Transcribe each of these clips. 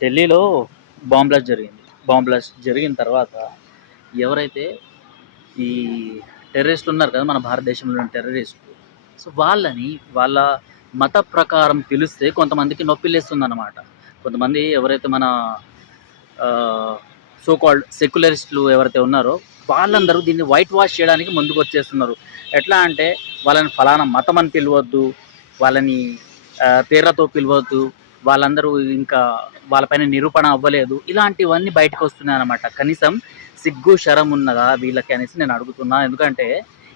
ఢిల్లీలో bomb blast జరిగింది. Bomb blast జరిగిన తర్వాత ఎవరైతే ఈ టెర్రరిస్టులు ఉన్నారు కదా మన భారతదేశంలో ఉన్న టెర్రరిస్టులు సో వాళ్ళని వాళ్ళ మత ప్రకారం పిలిస్తే కొంతమందికి నొప్పి లేస్తుంది అనమాట కొంతమంది ఎవరైతే మన సో కాల్డ్ సెక్యులరిస్టులు ఎవరైతే ఉన్నారో వాళ్ళందరూ దీన్ని వైట్ వాష్ చేయడానికి ముందుకు వచ్చేస్తున్నారు. ఎట్లా అంటే వాళ్ళని ఫలానా మతం అని పిలవద్దు వాళ్ళని పేర్లతో పిలవద్దు వాళ్ళందరూ ఇంకా వాళ్ళపైన నిరూపణ అవ్వలేదు. ఇలాంటివన్నీ బయటకు వస్తున్నాయి అనమాట కనీసం సిగ్గు శరం ఉన్నదా వీళ్ళకి అనేసి నేను అడుగుతున్నా. ఎందుకంటే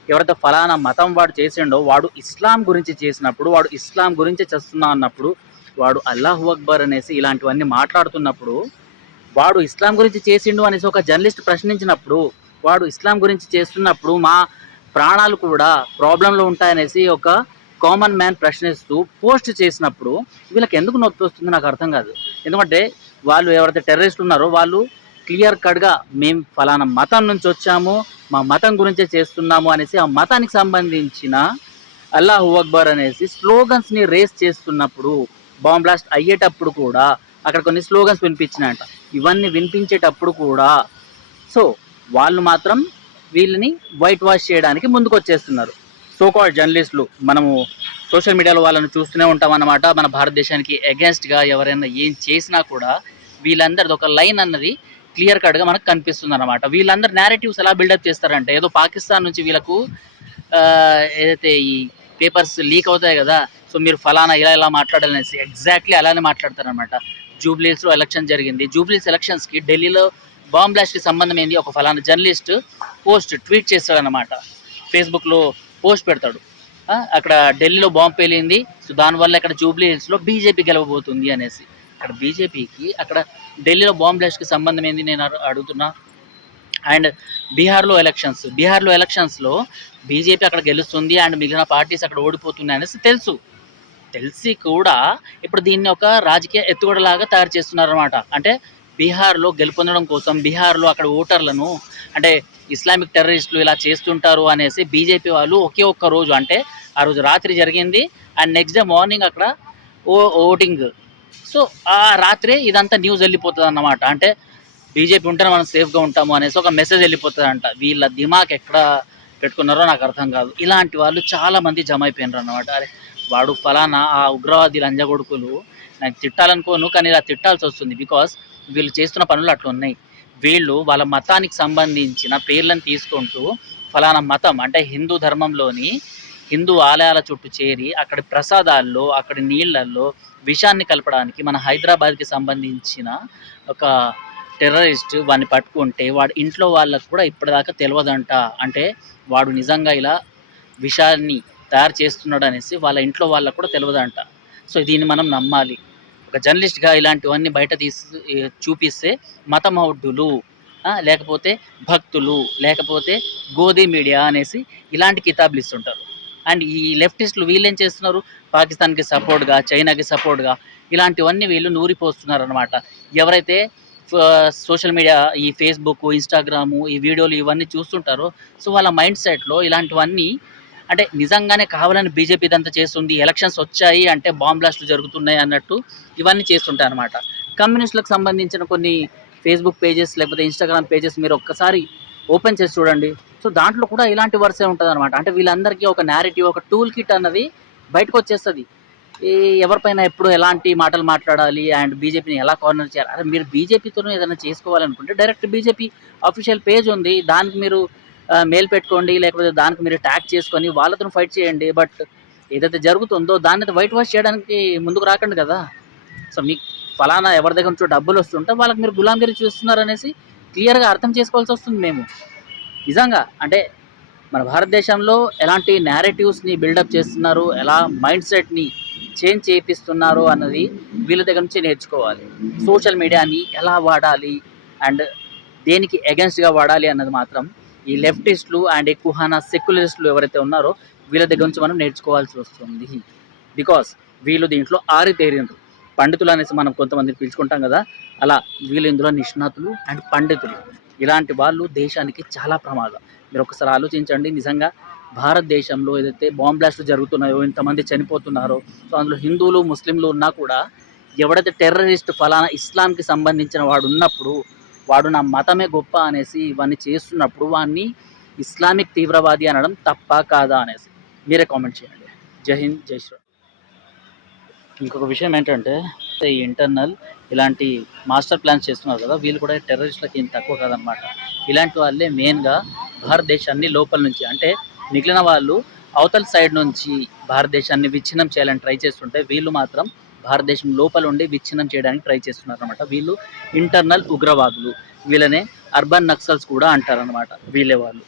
ఎవరైతే ఫలానా మతం వాడు చేసిండో వాడు ఇస్లాం గురించి చేసినప్పుడు వాడు ఇస్లాం గురించి చేస్తున్నా అన్నప్పుడు వాడు అల్లాహు అక్బర్ అనేసి ఇలాంటివన్నీ మాట్లాడుతున్నప్పుడు వాడు ఇస్లాం గురించి చేసిండు అనేసి ఒక జర్నలిస్ట్ ప్రశ్నించినప్పుడు వాడు ఇస్లాం గురించి చేస్తున్నప్పుడు మా ప్రాణాలు కూడా ప్రాబ్లంలో ఉంటాయనేసి ఒక కామన్ మ్యాన్ ప్రశ్నిస్తూ పోస్ట్ చేసినప్పుడు వీళ్ళకి ఎందుకు నొప్పి వస్తుంది నాకు అర్థం కాదు. ఎందుకంటే వాళ్ళు ఎవరైతే టెర్రరిస్టులు ఉన్నారో వాళ్ళు క్లియర్ కట్గా మేము ఫలానా మతం నుంచి వచ్చాము మా మతం గురించే చేస్తున్నాము అనేసి ఆ మతానికి సంబంధించిన అల్లాహు అక్బర్ అనేసి స్లోగన్స్ని రేస్ చేస్తున్నప్పుడు బాంబ్ బ్లాస్ట్ అయ్యేటప్పుడు కూడా అక్కడ కొన్ని స్లోగన్స్ వినిపించినాయంట. ఇవన్నీ వినిపించేటప్పుడు కూడా సో వాళ్ళు మాత్రం వీళ్ళని వైట్ వాష్ చేయడానికి ముందుకు వచ్చేస్తున్నారు సోకాల్ జర్నలిస్టులు మనము సోషల్ మీడియాలో వాళ్ళని చూస్తూనే ఉంటాం అన్నమాట మన భారతదేశానికి అగేన్స్ట్గా ఎవరైనా ఏం చేసినా కూడా వీళ్ళందరిది ఒక లైన్ అన్నది క్లియర్ కట్గా మనకు కనిపిస్తుంది అనమాట వీళ్ళందరూ నేరేటివ్స్ ఎలా బిల్డప్ చేస్తారంటే ఏదో పాకిస్తాన్ నుంచి వీళ్ళకు ఏదైతే ఈ పేపర్స్ లీక్ అవుతాయి కదా సో మీరు ఫలానా ఇలా ఇలా మాట్లాడాలనేసి ఎగ్జాక్ట్లీ అలానే మాట్లాడతారనమాట జూబ్లీస్లో ఎలక్షన్ జరిగింది. జూబ్లీస్ ఎలక్షన్స్కి ఢిల్లీలో బాంబ్ బ్లాస్ట్కి సంబంధం ఏంది? ఒక ఫలానా జర్నలిస్ట్ పోస్ట్ ట్వీట్ చేస్తాడనమాట ఫేస్బుక్లో పోస్ట్ పెడతాడు. అక్కడ ఢిల్లీలో బాంబు పేలింది. సో దానివల్ల ఇక్కడ జూబ్లీ హిల్స్లో బీజేపీ గెలవబోతుంది అనేసి. అక్కడ బీజేపీకి అక్కడ ఢిల్లీలో బాంబ్ బ్లాస్ట్కి సంబంధం ఏంది నేను అడుగుతున్నా. అండ్ బీహార్లో ఎలక్షన్స్ బీహార్లో ఎలక్షన్స్లో బీజేపీ అక్కడ గెలుస్తుంది అండ్ మిగిలిన పార్టీస్ అక్కడ ఓడిపోతున్నాయి అనేసి తెలుసు. తెలిసి కూడా ఇప్పుడు దీన్ని ఒక రాజకీయ ఎత్తుగడలాగా తయారు చేస్తున్నారన్నమాట. అంటే బీహార్లో గెలుపొందడం కోసం బీహార్లో అక్కడ ఓటర్లను అంటే ఇస్లామిక్ టెర్రరిస్టులు ఇలా చేస్తుంటారు అనేసి బీజేపీ వాళ్ళు ఒకే ఒక్క రోజు అంటే ఆ రోజు రాత్రి జరిగింది. అండ్ నెక్స్ట్ డే మార్నింగ్ అక్కడ ఓ ఓటింగ్. సో ఆ రాత్రే ఇదంతా న్యూస్ వెళ్ళిపోతుంది అన్నమాట అంటే బీజేపీ ఉంటేనే మనం సేఫ్గా ఉంటాము అనేసి ఒక మెసేజ్ వెళ్ళిపోతుంది అంట వీళ్ళ దిమాక్ ఎక్కడ పెట్టుకున్నారో నాకు అర్థం కాదు. ఇలాంటి వాళ్ళు చాలా మంది జమ అయిపోయినారు అన్నమాట అరే వాడు ఫలానా ఆ ఉగ్రవాది లంజగొడుకులు నాకు తిట్టాలనుకోను కానీ ఇలా తిట్టాల్సి వస్తుంది బికాస్ వీళ్ళు చేస్తున్న పనులు అట్లా ఉన్నాయి. వీళ్ళు వాళ్ళ మతానికి సంబంధించిన పేర్లను తీసుకుంటూ ఫలానా మతం అంటే హిందూ ధర్మంలోని హిందూ ఆలయాల చుట్టూ చేరి అక్కడి ప్రసాదాల్లో అక్కడి నీళ్ళల్లో విషాన్ని కలపడానికి మన హైదరాబాద్కి సంబంధించిన ఒక టెర్రరిస్ట్ వాడిని పట్టుకుంటే వాడు ఇంట్లో వాళ్ళకు కూడా ఇప్పటిదాకా తెలియదంట అంటే వాడు నిజంగా ఇలా విషాన్ని తయారు చేస్తున్నాడు అనేసి వాళ్ళ ఇంట్లో వాళ్ళకు కూడా తెలియదంట సో దీన్ని మనం నమ్మాలి. ఒక జర్నలిస్ట్గా ఇలాంటివన్నీ బయట తీసి చూపిస్తే మతమౌఢ్యులు లేకపోతే భక్తులు లేకపోతే గోధి మీడియా అనేసి ఇలాంటి కితాబులు ఇస్తుంటారు. అండ్ ఈ లెఫ్టిస్టులు వీళ్ళు ఏం చేస్తున్నారు? పాకిస్తాన్కి సపోర్ట్గా చైనాకి సపోర్ట్గా ఇలాంటివన్నీ వీళ్ళు నూరిపోస్తున్నారు అనమాట ఎవరైతే సోషల్ మీడియా ఈ ఫేస్బుక్ ఇన్స్టాగ్రాము ఈ వీడియోలు ఇవన్నీ చూస్తుంటారో సో వాళ్ళ మైండ్ సెట్లో ఇలాంటివన్నీ అంటే నిజంగానే కావాలని బీజేపీ ఇదంతా చేస్తుంది ఎలక్షన్స్ వచ్చాయి అంటే బాంబ్ బ్లాస్ట్లు జరుగుతున్నాయి అన్నట్టు ఇవన్నీ చేస్తుంటాయి అనమాట కమ్యూనిస్టులకు సంబంధించిన కొన్ని ఫేస్బుక్ పేజెస్ లేకపోతే ఇన్స్టాగ్రామ్ పేజెస్ మీరు ఒక్కసారి ఓపెన్ చేసి చూడండి. సో దాంట్లో కూడా ఇలాంటి వరుసే ఉంటుంది అనమాట అంటే వీళ్ళందరికీ ఒక నేరేటివ్ ఒక టూల్ కిట్ అన్నది బయటకు వచ్చేస్తుంది. ఈ ఎవరిపైన ఎప్పుడు ఎలాంటి మాటలు మాట్లాడాలి అండ్ బీజేపీని ఎలా కార్నర్ చేయాలి? అదే మీరు బీజేపీతో ఏదైనా చేసుకోవాలనుకుంటే డైరెక్ట్ బీజేపీ అఫీషియల్ పేజ్ ఉంది. దానికి మీరు మేల్ పెట్టుకోండి లేకపోతే దానికి మీరు ట్యాక్ చేసుకొని వాళ్ళతో ఫైట్ చేయండి. బట్ ఏదైతే జరుగుతుందో దాన్ని అయితే వైట్ వాష్ చేయడానికి ముందుకు రాకండి కదా. సో మీకు ఫలానా ఎవరి దగ్గర నుంచో డబ్బులు వస్తుంటే వాళ్ళకి మీరు గులాంగిరి చూస్తున్నారు అనేసి క్లియర్గా అర్థం చేసుకోవాల్సి వస్తుంది మేము. నిజంగా అంటే మన భారతదేశంలో ఎలాంటి నేరేటివ్స్ని బిల్డప్ చేస్తున్నారు ఎలా మైండ్ సెట్ని చేంజ్ చేపిస్తున్నారు అన్నది వీళ్ళ దగ్గర నుంచి నేర్చుకోవాలి. సోషల్ మీడియాని ఎలా వాడాలి? అండ్ దేనికి అగెన్స్ట్గా వాడాలి అన్నది మాత్రం ఈ లెఫ్టిస్టులు అండ్ ఈ కుహానా సెక్యులరిస్టులు ఎవరైతే ఉన్నారో వీళ్ళ దగ్గర నుంచి మనం నేర్చుకోవాల్సి వస్తుంది. బికాస్ వీళ్ళు దీంట్లో ఆరితేరినరు పండితులు అనేసి మనం కొంతమందిని పిలుచుకుంటాం కదా అలా వీళ్ళు ఇందులో నిష్ణాతులు అండ్ పండితులు. ఇలాంటి వాళ్ళు దేశానికి చాలా ప్రమాదం. మీరు ఒకసారి ఆలోచించండి నిజంగా భారతదేశంలో ఏదైతే బాంబ్ బ్లాస్ట్లు జరుగుతున్నాయో ఇంతమంది చనిపోతున్నారో సో అందులో హిందువులు ముస్లింలు ఉన్నా కూడా ఎవడైతే టెర్రరిస్ట్ ఫలానా ఇస్లాంకి సంబంధించిన వాడు ఉన్నప్పుడు వాడు నా మతమే గొప్ప అనేసి ఇవన్నీ చేస్తున్నప్పుడు వాడిని ఇస్లామిక్ తీవ్రవాది అనడం తప్ప కాదా అనేసి. మీరే కామెంట్ చేయండి. జై హింద్ జై శ్రీరామ్ ఇంకొక విషయం ఏంటంటే ఈ ఇంటర్నల్ ఇలాంటి మాస్టర్ ప్లాన్స్ చేస్తున్నారు కదా వీళ్ళు కూడా టెర్రరిస్టులకి ఏం తక్కువ కాదనమాట ఇలాంటి వాళ్ళే మెయిన్గా భారతదేశాన్ని లోపల నుంచి అంటే మిగిలిన వాళ్ళు అవతల సైడ్ నుంచి భారతదేశాన్ని విచ్ఛిన్నం చేయాలని ట్రై చేస్తుంటే వీళ్ళు మాత్రం భారతదేశం లోపల ఉండి విచ్ఛిన్నం చేయడానికి ట్రై చేస్తున్నారు అనమాట వీళ్ళు ఇంటర్నల్ ఉగ్రవాదులు. వీళ్ళనే అర్బన్ నక్సల్స్ కూడా అంటారనమాట వీళ్ళే వాళ్ళు.